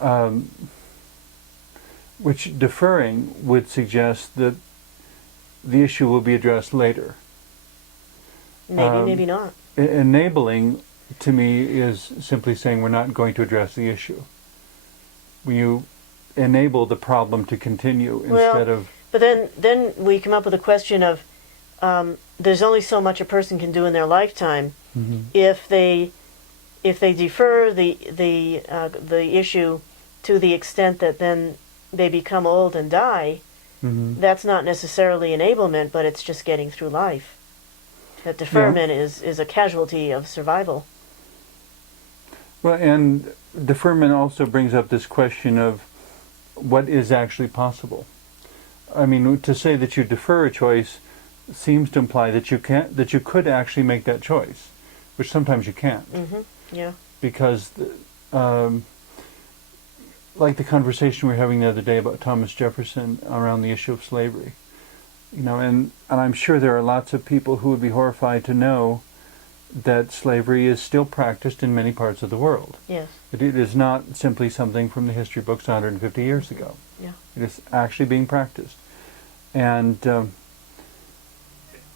um, which deferring would suggest that the issue will be addressed later. Maybe, maybe not. Enabling, to me, is simply saying we're not going to address the issue. When you enable the problem to continue instead of... But then we come up with a question of there's only so much a person can do in their lifetime. Mm-hmm. If they defer the issue to the extent that then they become old and die, Mm-hmm. that's not necessarily enablement, but it's just getting through life. That deferment is a casualty of survival. Well, and deferment also brings up this question of what is actually possible. I mean, to say that you defer a choice seems to imply that you could actually make that choice, which sometimes you can't. Mm-hmm. Yeah. Because, like the conversation we were having the other day about Thomas Jefferson around the issue of slavery, and I'm sure there are lots of people who would be horrified to know that slavery is still practiced in many parts of the world. Yes. It is not simply something from the history books 150 years ago. Yeah. It is actually being practiced. And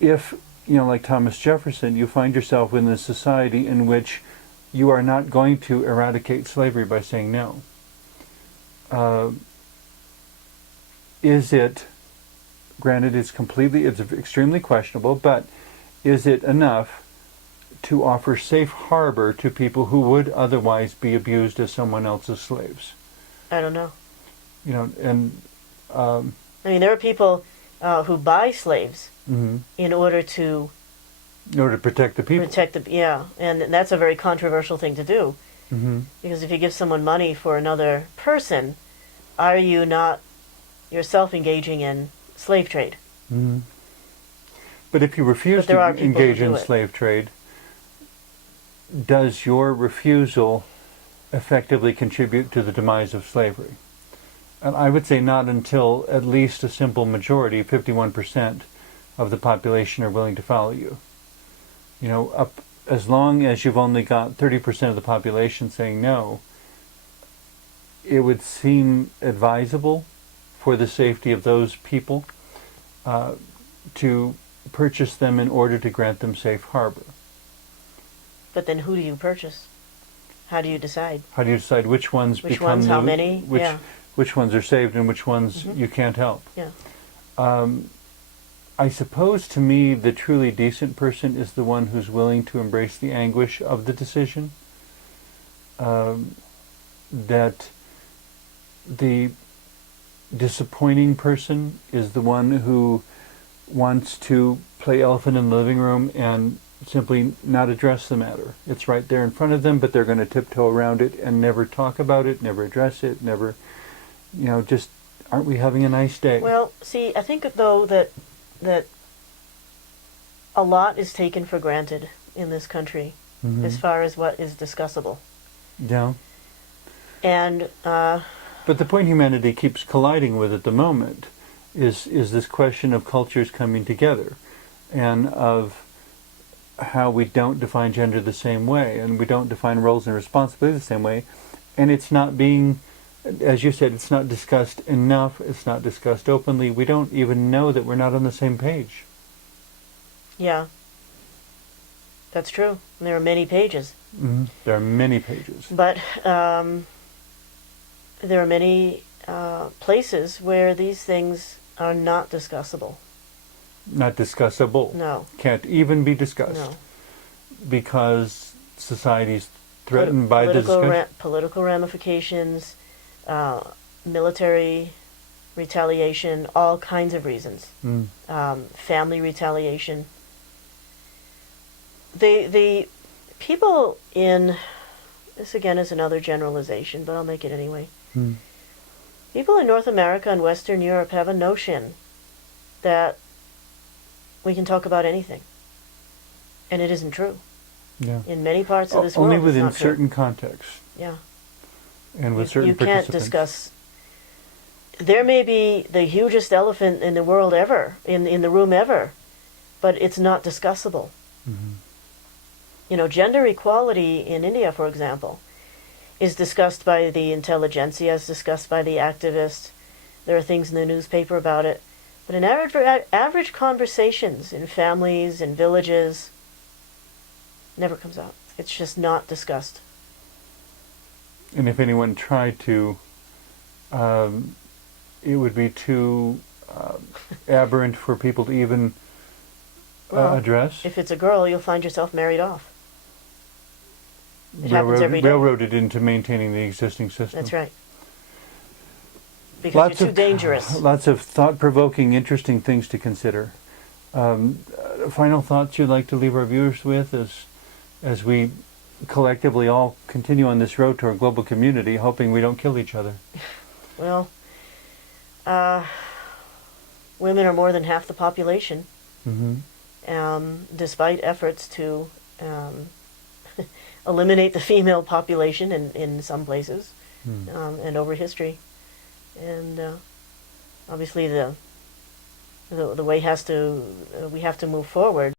if, like Thomas Jefferson, you find yourself in a society in which you are not going to eradicate slavery by saying no, is it, granted it's extremely questionable, but is it enough to offer safe harbor to people who would otherwise be abused as someone else's slaves? I don't know. And I mean, there are people who buy slaves mm-hmm. in order to protect the people. And that's a very controversial thing to do. Mm-hmm. Because if you give someone money for another person, are you not yourself engaging in slave trade? Mm-hmm. But if you refuse to engage in slave trade, does your refusal effectively contribute to the demise of slavery? And I would say not until at least a simple majority, 51% of the population, are willing to follow you. As long as you've only got 30% of the population saying no, it would seem advisable for the safety of those people to purchase them in order to grant them safe harbor. But then who do you purchase? How do you decide? How do you decide which ones how many? Which ones are saved and which ones mm-hmm. you can't help? Yeah. I suppose to me the truly decent person is the one who's willing to embrace the anguish of the decision. That the disappointing person is the one who wants to play elephant in the living room and simply not address the matter. It's right there in front of them, but they're going to tiptoe around it and never talk about it, never address it, never, just, aren't we having a nice day? Well, see, I think, though, that a lot is taken for granted in this country mm-hmm. as far as what is discussable. Yeah. And but the point humanity keeps colliding with at the moment is this question of cultures coming together and of how we don't define gender the same way and we don't define roles and responsibility the same way, and it's not being, as you said, it's not discussed enough, it's not discussed openly. We don't even know that we're not on the same page. Yeah. That's true. There are many pages. Mm-hmm. There are many pages. But there are many places where these things are not discussable. Not discussable. No. Can't even be discussed. No. Because society's threatened by the discussion. Political ramifications, military retaliation, all kinds of reasons. Family retaliation. The people in, this again is another generalization, but I'll make it anyway. People in North America and Western Europe have a notion that we can talk about anything. And it isn't true. Yeah. In many parts of this world, only it's within not true. certain contexts. Yeah. And with certain you can't participants. discuss. There may be the hugest elephant in the world ever, in the room ever, but it's not discussable. Mm-hmm. Gender equality in India, for example, is discussed by the intelligentsia, is discussed by the activists. There are things in the newspaper about it. But in average conversations in families, in villages, never comes out. It's just not discussed. And if anyone tried to, it would be too aberrant for people to even address. If it's a girl, you'll find yourself married off. It happens every day. Railroaded into maintaining the existing system. That's right. Because you're too dangerous. Lots of thought-provoking, interesting things to consider. Final thoughts you'd like to leave our viewers with as we collectively all continue on this road to our global community, hoping we don't kill each other? Well, women are more than half the population. Despite efforts to eliminate the female population in some places and over history. And obviously the way we have to move forward.